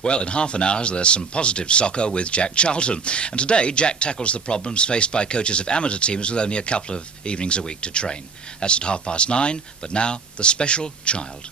Well, in half an hour, there's some positive soccer with Jack Charlton. And today, Jack tackles the problems faced by coaches of amateur teams with only a couple of evenings a week to train. That's at 9:30, but now, the special child.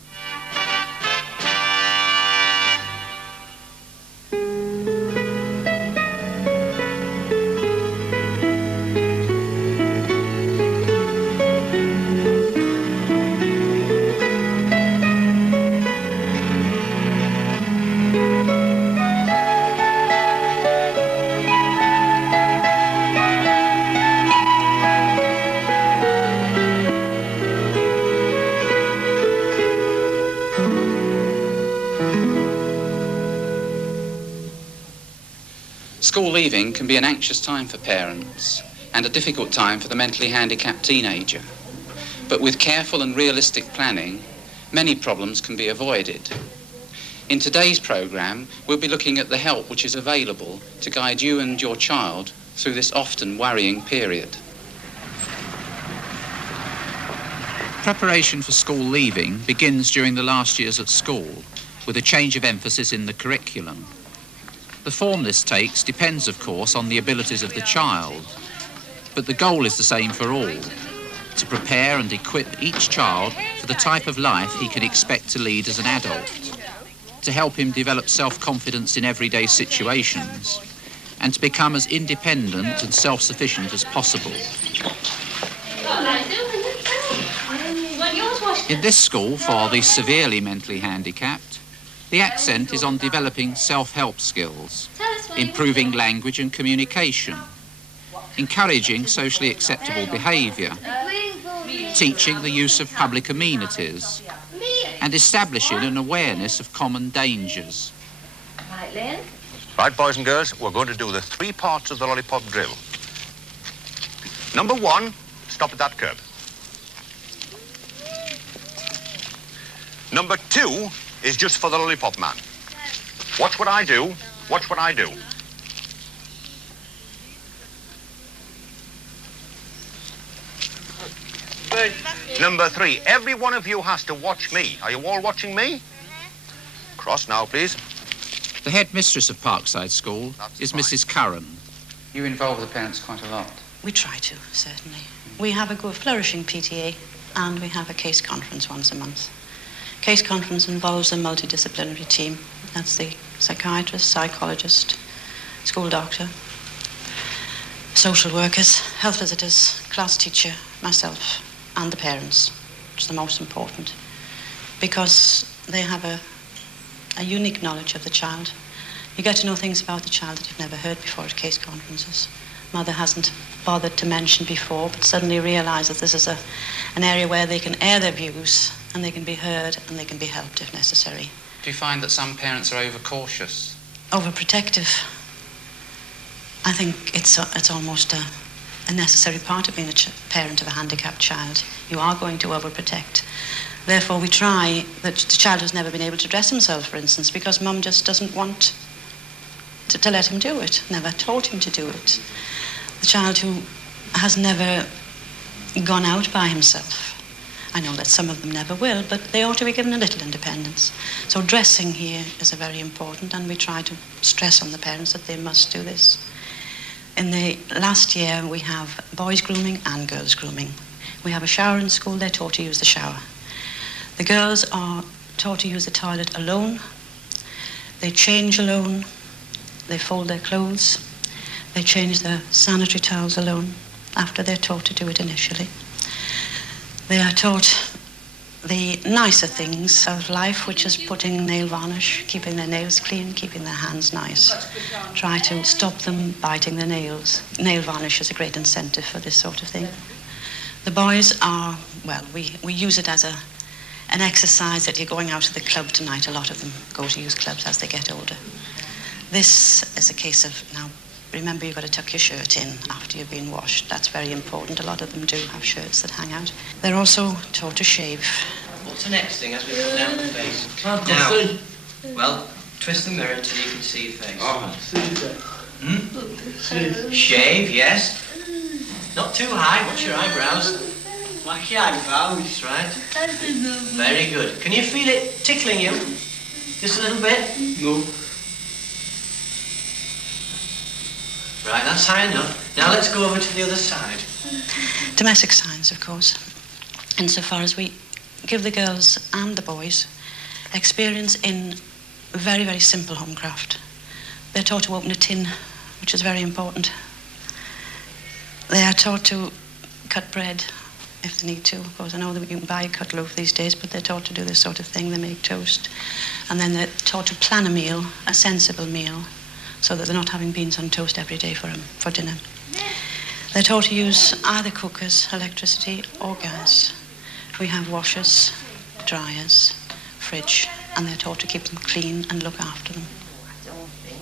School leaving can be an anxious time for parents and a difficult time for the mentally handicapped teenager. But with careful and realistic planning, many problems can be avoided. In today's programme, we'll be looking at the help which is available to guide you and your child through this often worrying period. Preparation for school leaving begins during the last years at school, with a change of emphasis in the curriculum. The form this takes depends, of course, on the abilities of the child, but the goal is the same for all, to prepare and equip each child for the type of life he can expect to lead as an adult, to help him develop self-confidence in everyday situations, and to become as independent and self-sufficient as possible. In this school for the severely mentally handicapped, the accent is on developing self-help skills, improving language and communication, encouraging socially acceptable behaviour, teaching the use of public amenities, and establishing an awareness of common dangers. Right, boys and girls, we're going to do the 3 parts of the lollipop drill. Number 1, stop at that curb. Number 2 is just for the lollipop man. Watch what I do, watch what I do. Number 3, every one of you has to watch me. Are you all watching me? Cross now, please. The headmistress of Parkside School is Mrs. Curran. You involve the parents quite a lot. We try to, certainly. We have a good flourishing PTA and we have a case conference once a month. Case conference involves a multidisciplinary team. That's the psychiatrist, psychologist, school doctor, social workers, health visitors, class teacher, myself, and the parents, which is the most important, because they have a unique knowledge of the child. You get to know things about the child that you've never heard before at case conferences. Mother hasn't bothered to mention before, but suddenly realises this is an area where they can air their views and they can be heard and they can be helped if necessary. Do you find that some parents are overcautious? Overprotective. I think it's almost a necessary part of being a parent of a handicapped child. You are going to overprotect. Therefore, we try that the child has never been able to dress himself, for instance, because mum just doesn't want to let him do it, never taught him to do it. The child who has never gone out by himself. I know that some of them never will, but they ought to be given a little independence. So dressing here is very important, and we try to stress on the parents that they must do this. In the last year, we have boys grooming and girls grooming. We have a shower in school, they're taught to use the shower. The girls are taught to use the toilet alone. They change alone. They fold their clothes. They change their sanitary towels alone after they're taught to do it initially. They are taught the nicer things of life, which is putting nail varnish, keeping their nails clean, keeping their hands nice. Try to stop them biting their nails. Nail varnish is a great incentive for this sort of thing. The boys are, well, we use it as an exercise that you're going out to the club tonight. A lot of them go to use clubs as they get older. This is a case of, now, remember you've got to tuck your shirt in after you've been washed. That's very important. A lot of them do have shirts that hang out. They're also taught to shave. What's the next thing as we put down the face? Now, well, twist the mirror until you can see your face. Shave, yes. Not too high. Watch your eyebrows. Watch your eyebrows, right? Very good. Can you feel it tickling you? Just a little bit? No. Right, that's high enough. Now let's go over to the other side. Domestic science, of course, insofar as we give the girls and the boys experience in very, very simple homecraft. They're taught to open a tin, which is very important. They are taught to cut bread if they need to. Of course, I know that you can buy a cut loaf these days, but they're taught to do this sort of thing. They make toast. And then they're taught to plan a meal, a sensible meal, so that they're not having beans on toast every day for dinner. They're taught to use either cookers, electricity, or gas. We have washers, dryers, fridge, and they're taught to keep them clean and look after them.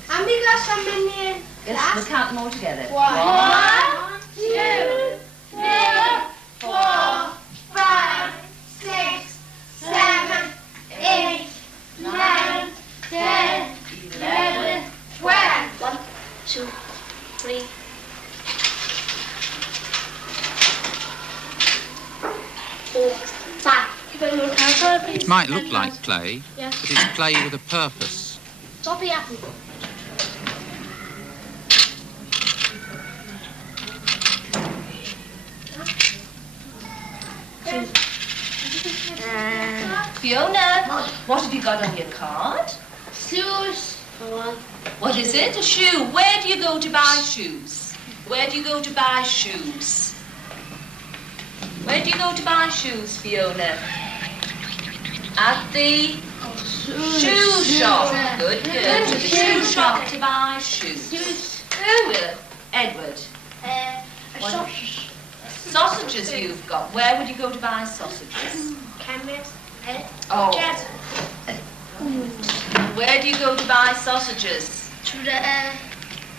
How many glass are in Yes, we'll count them all together. 1, 2, 3, 4, 5, 6, 7, 8, 9, 10, 11, 12. 1, 2, 3. 4, 5. It might look like play, but it's play with a purpose. Copy apple. Fiona, what have you got on your card? Shoes. What is it? A shoe. Where do you go to buy shoes? Where do you go to buy shoes? Where do you go to buy shoes, Fiona? At the shoe shop. Good girl. To the shoe shop to buy shoes. Who will? Edward. What? Sausages you've got. Where would you go to buy sausages? Chemist. Oh. Where do you go to buy sausages? To the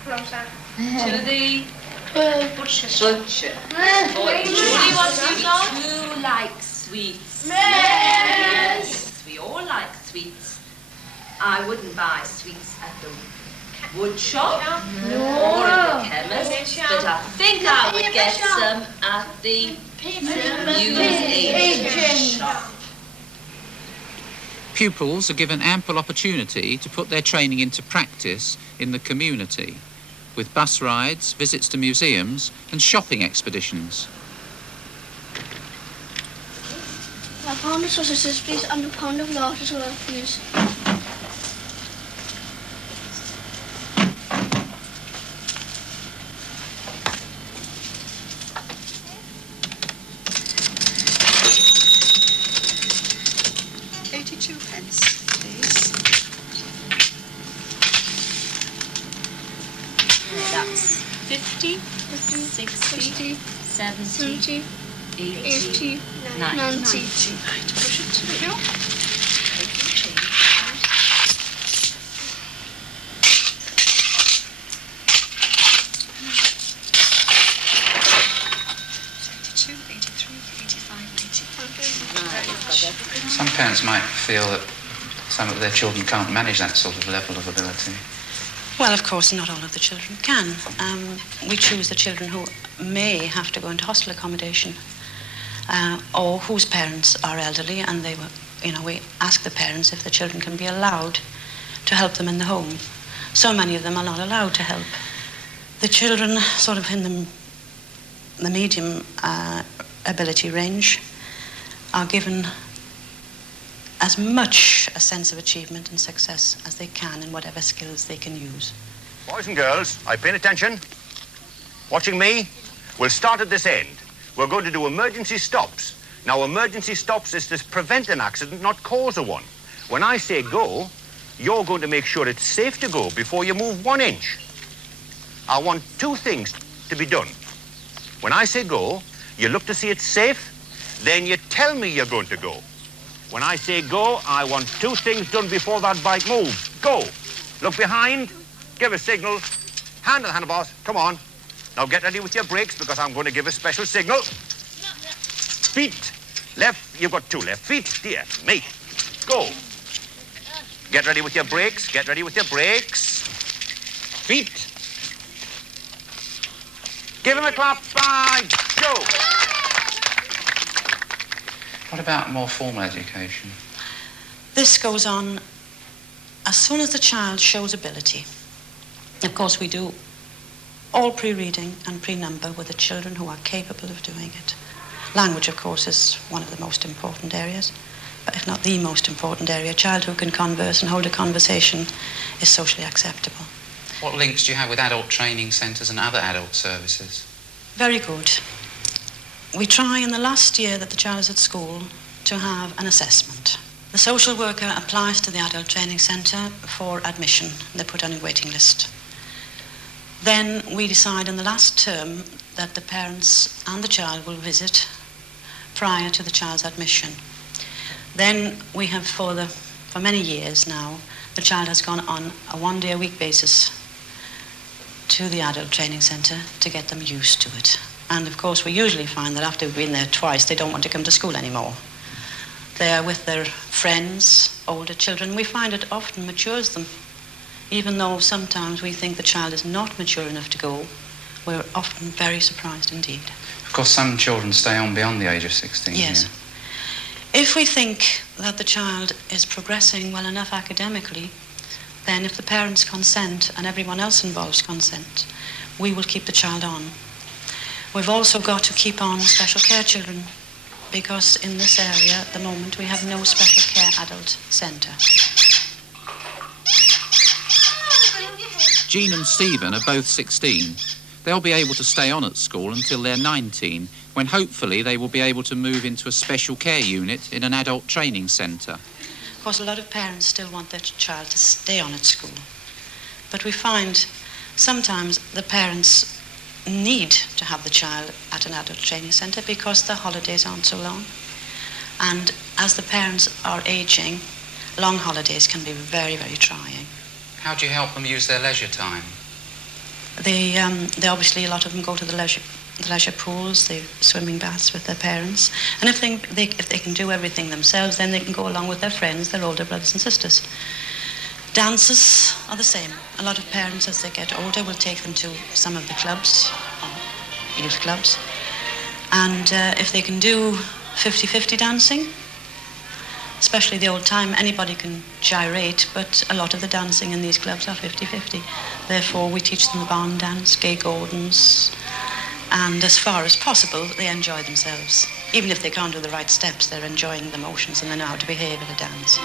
grocer. To the Butcher. butcher. Julie, what have you got? Who likes sweets? Yes. We all like sweets. I wouldn't buy sweets at the wood shop or at the chemist, but I think I would get some at the newsagent shop. Pupils are given ample opportunity to put their training into practice in the community, with bus rides, visits to museums and shopping expeditions. A pound of sausages, please, and a pound of lard as well, please. That's 50, 60, 70, 80, 90. Push it to the hill. Some parents might feel that some of their children can't manage that sort of level of ability. Well, of course, not all of the children can. We choose the children who may have to go into hostel accommodation or whose parents are elderly, and we ask the parents if the children can be allowed to help them in the home. So many of them are not allowed to help. The children sort of in the medium ability range are given as much a sense of achievement and success as they can in whatever skills they can use. Boys and girls, are you paying attention? Watching me? We'll start at this end. We're going to do emergency stops. Now, emergency stops is to prevent an accident, not cause a one. When I say go, you're going to make sure it's safe to go before you move 1 inch. I want 2 things to be done. When I say go, you look to see it's safe, then you tell me you're going to go. When I say go, I want 2 things done before that bike moves. Go. Look behind, give a signal, hand on the handlebars, come on. Now get ready with your brakes because I'm going to give a special signal. Feet, left, you've got 2 left feet, dear me. Go. Get ready with your brakes, get ready with your brakes. Feet. Give him a clap, by Joe. What about more formal education? This goes on as soon as the child shows ability. Of course, we do all pre-reading and pre-number with the children who are capable of doing it. Language, of course, is one of the most important areas, but if not the most important area. A child who can converse and hold a conversation is socially acceptable. What links do you have with adult training centres and other adult services? Very good. We try in the last year that the child is at school to have an assessment. The social worker applies to the adult training centre for admission. They're put on a waiting list. Then we decide in the last term that the parents and the child will visit prior to the child's admission. Then we have, for many years now, the child has gone on a one-day-a-week basis to the adult training centre to get them used to it. And of course we usually find that after we've been there twice, they don't want to come to school anymore. They are with their friends, older children. We find it often matures them. Even though sometimes we think the child is not mature enough to go, we're often very surprised indeed. Of course, some children stay on beyond the age of 16. Yes. Yeah. If we think that the child is progressing well enough academically, then if the parents consent and everyone else involves consent, we will keep the child on. We've also got to keep on special care children, because in this area at the moment we have no special care adult centre. Jean and Stephen are both 16. They'll be able to stay on at school until they're 19, when hopefully they will be able to move into a special care unit in an adult training centre. Of course, a lot of parents still want their child to stay on at school. But we find sometimes the parents need to have the child at an adult training centre because the holidays aren't so long. And as the parents are aging, long holidays can be very, very trying. How do you help them use their leisure time? They obviously, a lot of them go to the leisure pools, the swimming baths with their parents. And if they can do everything themselves, then they can go along with their friends, their older brothers and sisters. Dances are the same. A lot of parents, as they get older, will take them to some of the clubs, or youth clubs. And if they can do 50-50 dancing, especially the old time, anybody can gyrate, but a lot of the dancing in these clubs are 50-50. Therefore, we teach them the barn dance, gay gordons, and as far as possible, they enjoy themselves. Even if they can't do the right steps, they're enjoying the motions and they know how to behave in a dance.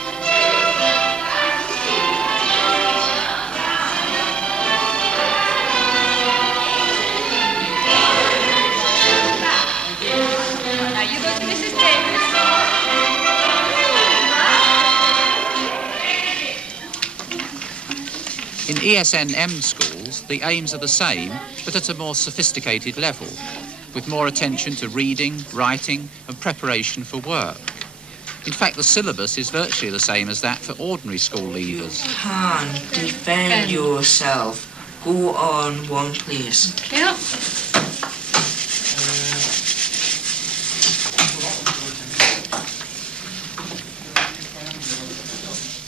Now you go to Mrs. Davis. In ESN-M schools, the aims are the same, but at a more sophisticated level, with more attention to reading, writing, and preparation for work. In fact, the syllabus is virtually the same as that for ordinary school leavers. You can't defend yourself. Go on one place. Yep.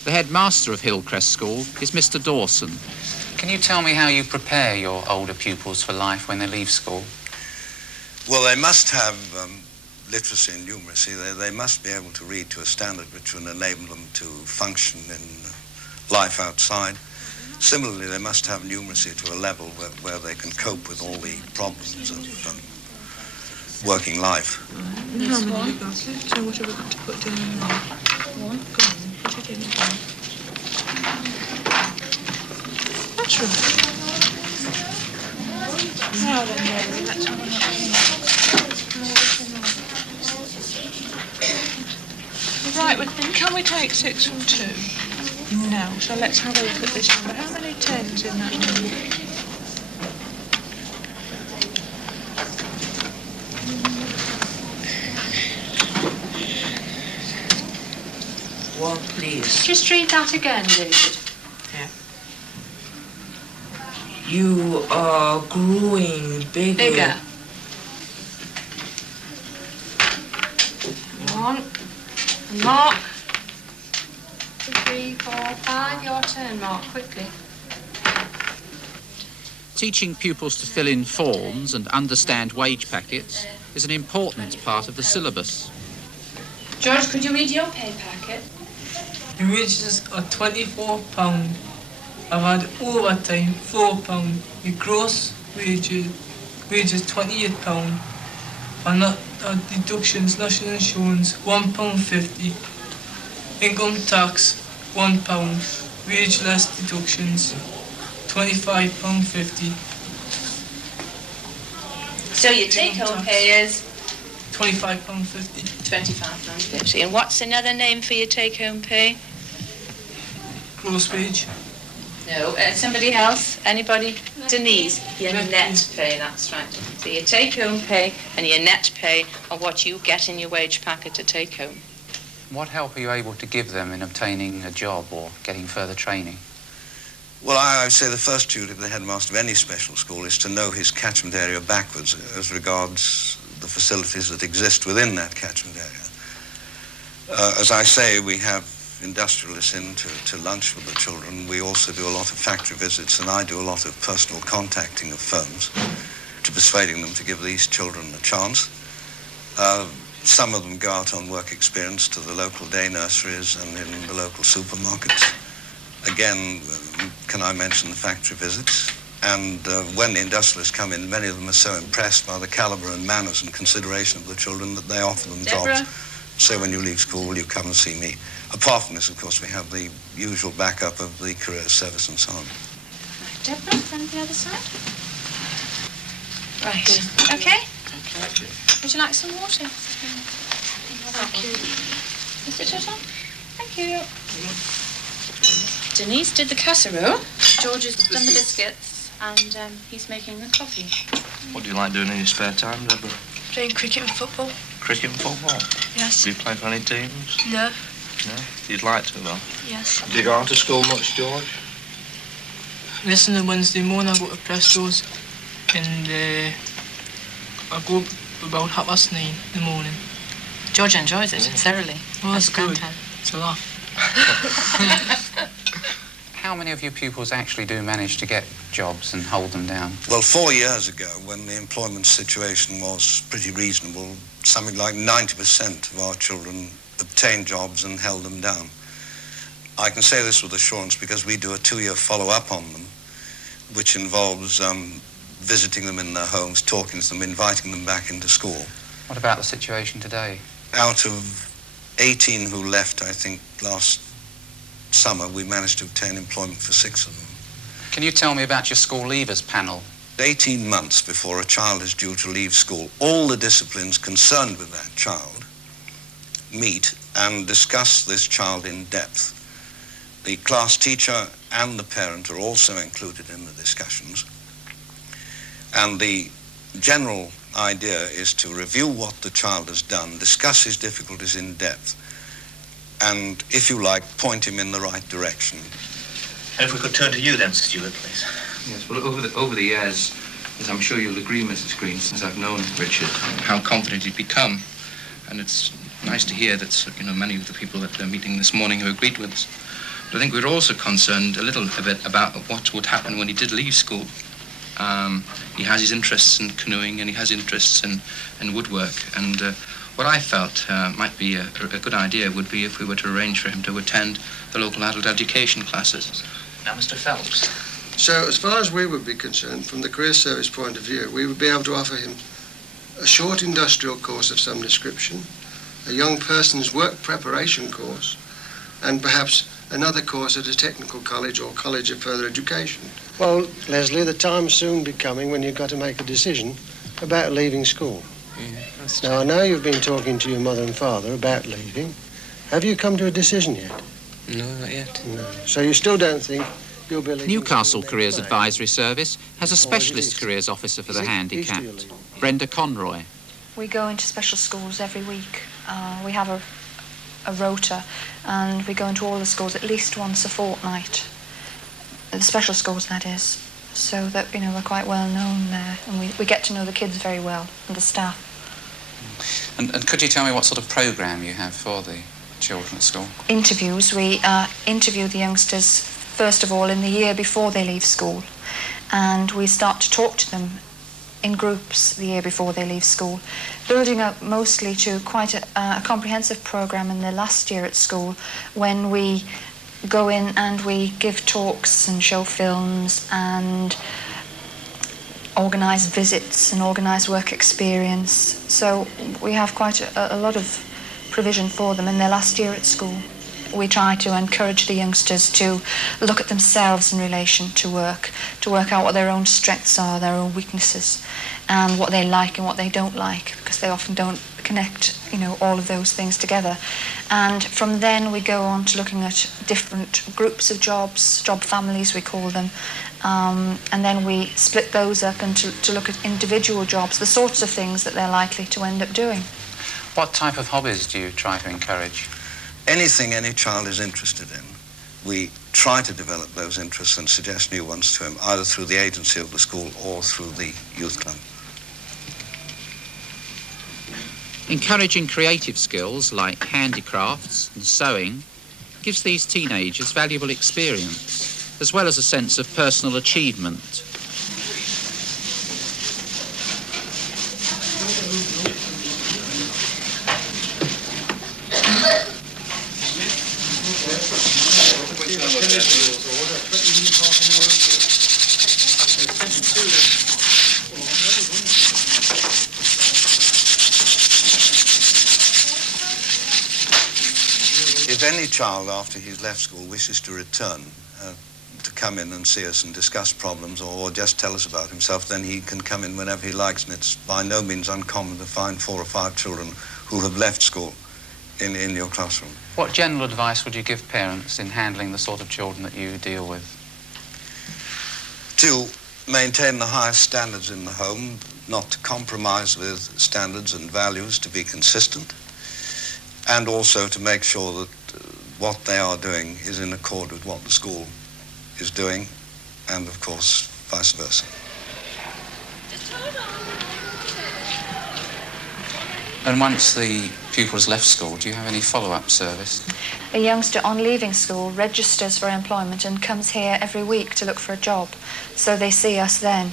The headmaster of Hillcrest School is Mr. Dawson. Can you tell me how you prepare your older pupils for life when they leave school? Well, they must have literacy and numeracy. They must be able to read to a standard which will enable them to function in life outside. Similarly, they must have numeracy to a level where they can cope with all the problems of working life. How many have you got left? So what have we got to put down there? One. Go on, put it in again. That's right. Now then, Mary, let's have a look. Right, well, then can we take 6 from 2? No, so let's have a look at this number. How many 10s in that number? One, please. Just read that again, David. Yeah. You are growing bigger. Bigger. 1. Mark. 2, 3, 4, 5. Your turn, Mark, quickly. Teaching pupils to fill in forms and understand wage packets is an important part of the syllabus. George, could you read your pay packet? The wages are £24. I've had overtime £4. The gross wages £28. And deductions, national insurance £1.50. Income tax £1. Wage less deductions £25.50. So your take-home pay is? £25.50. £25.50. And what's another name for your take-home pay? Gross wage. No, somebody else? Anybody? Denise, your net pay, that's right. So your take-home pay and your net pay are what you get in your wage packet to take home. What help are you able to give them in obtaining a job or getting further training? Well, I would say the first duty of the headmaster of any special school is to know his catchment area backwards as regards the facilities that exist within that catchment area. As I say, we have industrialists in to lunch with the children. We also do a lot of factory visits, and I do a lot of personal contacting of firms to persuading them to give these children a chance. Some of them go out on work experience to the local day nurseries and in the local supermarkets. Again, can I mention the factory visits? And when the industrialists come in, many of them are so impressed by the caliber and manners and consideration of the children that they offer them jobs. So when you leave school, you come and see me. Apart from this, of course, we have the usual backup of the career service and so on. Right, Deborah, from the other side. Right, okay. Would you like some water? Thank you. Mr. Tuttle? Thank you. Denise did the casserole. George has done the biscuits, and he's making the coffee. What do you like doing in your spare time, Deborah? Playing cricket and football. Cricket and football? Yes. Do you play for any teams? No. No? You'd like to, though? Yes. Do you go out to school much, George? Yes, on the Wednesday morning I go to Presto's, and I go about 9:30 in the morning. George enjoys it thoroughly. Oh, that's good. Grandad. It's a laugh. How many of your pupils actually do manage to get jobs and hold them down? Well, 4 years ago, when the employment situation was pretty reasonable, something like 90% of our children obtained jobs and held them down. I can say this with assurance because we do a 2-year follow-up on them, which involves visiting them in their homes, talking to them, inviting them back into school. What about the situation today? Out of 18 who left, I think, last summer, we managed to obtain employment for 6 of them. Can you tell me about your school leavers panel? 18 months before a child is due to leave school, all the disciplines concerned with that child meet and discuss this child in depth. The class teacher and the parent are also included in the discussions. And the general idea is to review what the child has done, discuss his difficulties in depth, and, if you like, point him in the right direction. And if we could turn to you then, Stuart, please. Yes, well, over the years, as I'm sure you'll agree, Mrs. Green, since I've known Richard, how confident he's become. And it's nice to hear that, you know, many of the people at the meeting this morning have agreed with us. But I think we're also concerned a little bit about what would happen when he did leave school. He has his interests in canoeing and he has interests in woodwork. And what I felt might be a good idea would be if we were to arrange for him to attend the local adult education classes. Now, Mr. Phelps. So, as far as we would be concerned, from the career service point of view, we would be able to offer him a short industrial course of some description, a young person's work preparation course, and perhaps another course at a technical college or college of further education. Well, Leslie, the time's soon be coming when you've got to make a decision about leaving school. Now, I know you've been talking to your mother and father about leaving. Have you come to a decision yet? No, not yet. No. So you still don't think you'll be leaving Newcastle school Careers next day? Advisory Service has a specialist careers officer for the handicapped, Brenda Conroy. We go into special schools every week. We have a rota, and we go into all the schools at least once a fortnight. The special schools, that is, so that, you know, we're quite well known there, and we get to know the kids very well, and the staff. And could you tell me what sort of programme you have for the children at school? Interviews. We interview the youngsters, first of all, in the year before they leave school, and we start to talk to them in groups the year before they leave school, building up mostly to quite a comprehensive programme in their last year at school, when we go in and we give talks and show films and organise visits and organise work experience. So we have quite a lot of provision for them in their last year at school. We try to encourage the youngsters to look at themselves in relation to work out what their own strengths are, their own weaknesses, and what they like and what they don't like, because they often don't connect, all of those things together. And from then we go on to looking at different groups of jobs, job families we call them, and then we split those up and to look at individual jobs, the sorts of things that they're likely to end up doing. What type of hobbies do you try to encourage? Anything any child is interested in, we try to develop those interests and suggest new ones to him, either through the agency of the school or through the youth club. Encouraging creative skills like handicrafts and sewing gives these teenagers valuable experience, as well as a sense of personal achievement. If any child after he's left school wishes to return, to come in and see us and discuss problems or just tell us about himself, then he can come in whenever he likes, and it's by no means uncommon to find 4 or 5 children who have left school in your classroom. What general advice would you give parents in handling the sort of children that you deal with? To maintain the highest standards in the home, not to compromise with standards and values, to be consistent, and also to make sure that what they are doing is in accord with what the school is doing, and of course vice versa. And once the pupil has left school, do you have any follow-up service? A youngster on leaving school registers for employment and comes here every week to look for a job, so they see us then.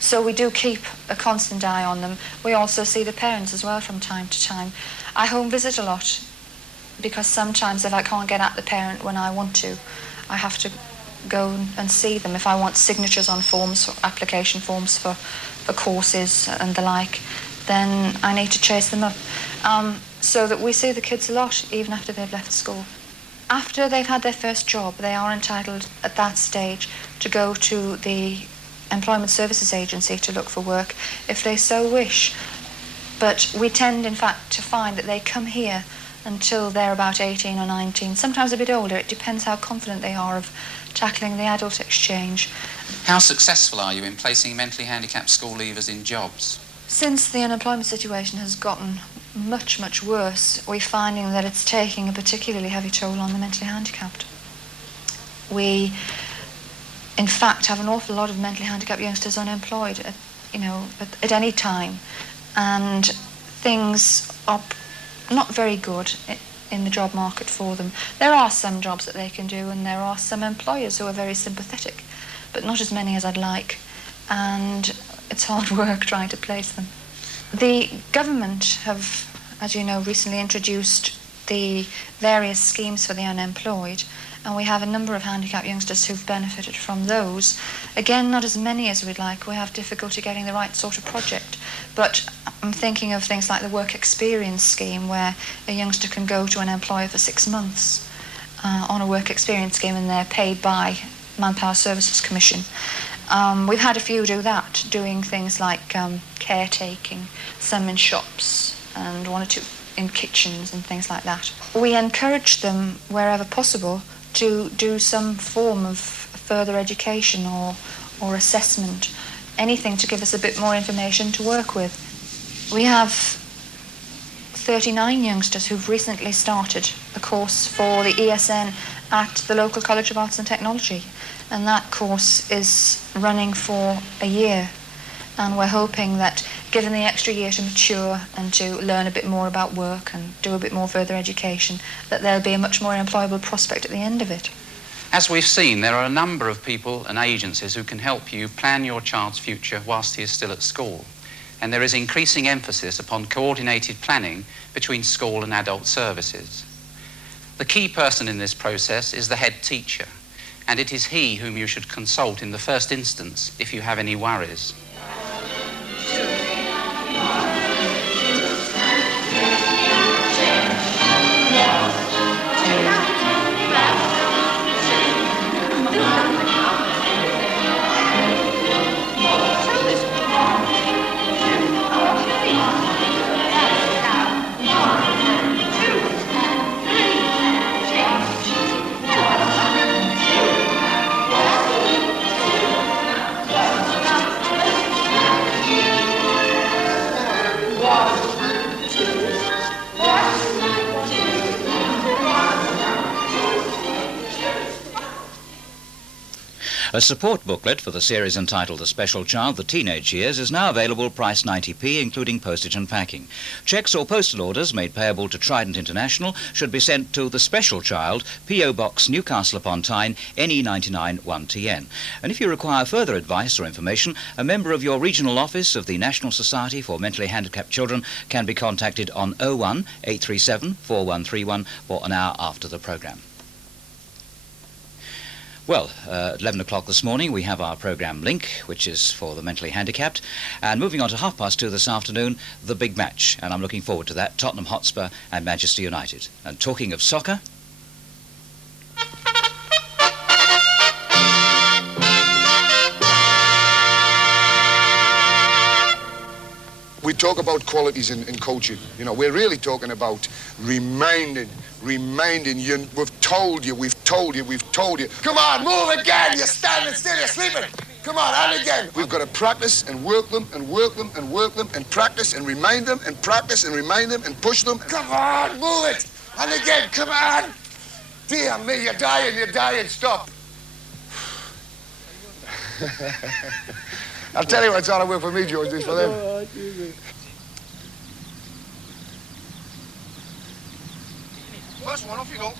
So we do keep a constant eye on them. We also see the parents as well from time to time. I home visit a lot, because sometimes if I can't get at the parent when I want to, I have to go and see them. If I want signatures on forms, application forms for courses and the like, then I need to chase them up. So that we see the kids a lot, even after they've left school. After they've had their first job, they are entitled at that stage to go to the Employment Services Agency to look for work, if they so wish. But we tend, in fact, to find that they come here until they're about 18 or 19, sometimes a bit older. It depends how confident they are of tackling the adult exchange. How successful are you in placing mentally handicapped school leavers in jobs? Since the unemployment situation has gotten much, much worse, we're finding that it's taking a particularly heavy toll on the mentally handicapped. We, in fact, have an awful lot of mentally handicapped youngsters unemployed at any time, and things are not very good in the job market for them. There are some jobs that they can do, and there are some employers who are very sympathetic, but not as many as I'd like, and it's hard work trying to place them. The government have, as you know, recently introduced the various schemes for the unemployed, and we have a number of handicapped youngsters who've benefited from those. Again, not as many as we'd like. We have difficulty getting the right sort of project, but I'm thinking of things like the work experience scheme, where a youngster can go to an employer for 6 months on a work experience scheme, and they're paid by Manpower Services Commission. We've had a few do that, doing things like caretaking, some in shops and 1 or 2 in kitchens and things like that. We encourage them, wherever possible, to do some form of further education or assessment, anything to give us a bit more information to work with. We have 39 youngsters who've recently started a course for the ESN at the local College of Arts and Technology, and that course is running for a year, and we're hoping that, given the extra year to mature and to learn a bit more about work and do a bit more further education, that there'll be a much more employable prospect at the end of it. As we've seen, there are a number of people and agencies who can help you plan your child's future whilst he is still at school, and there is increasing emphasis upon coordinated planning between school and adult services. The key person in this process is the head teacher, and it is he whom you should consult in the first instance if you have any worries. A support booklet for the series entitled The Special Child, The Teenage Years is now available, price 90p, including postage and packing. Cheques or postal orders made payable to Trident International should be sent to The Special Child, P.O. Box, Newcastle upon Tyne, NE 99 1TN. And if you require further advice or information, a member of your regional office of the National Society for Mentally Handicapped Children can be contacted on 01 837 4131 for an hour after the programme. Well, at 11 o'clock this morning we have our programme Link, which is for the mentally handicapped, and moving on to 2:30 this afternoon, the big match, and I'm looking forward to that, Tottenham Hotspur and Manchester United. And talking of soccer... We talk about qualities in coaching. You know, we're really talking about reminding you. We've told you. Come on, move again. You're standing still, you're sleeping. Come on, and again. We've got to practice and work them and work them and work them and practice and remind them and practice and remind them and push them. Come on, move it. And again, come on. Dear me, you're dying, stop. I'll tell you what's hard to work for me, George, this for them. First one, off you go.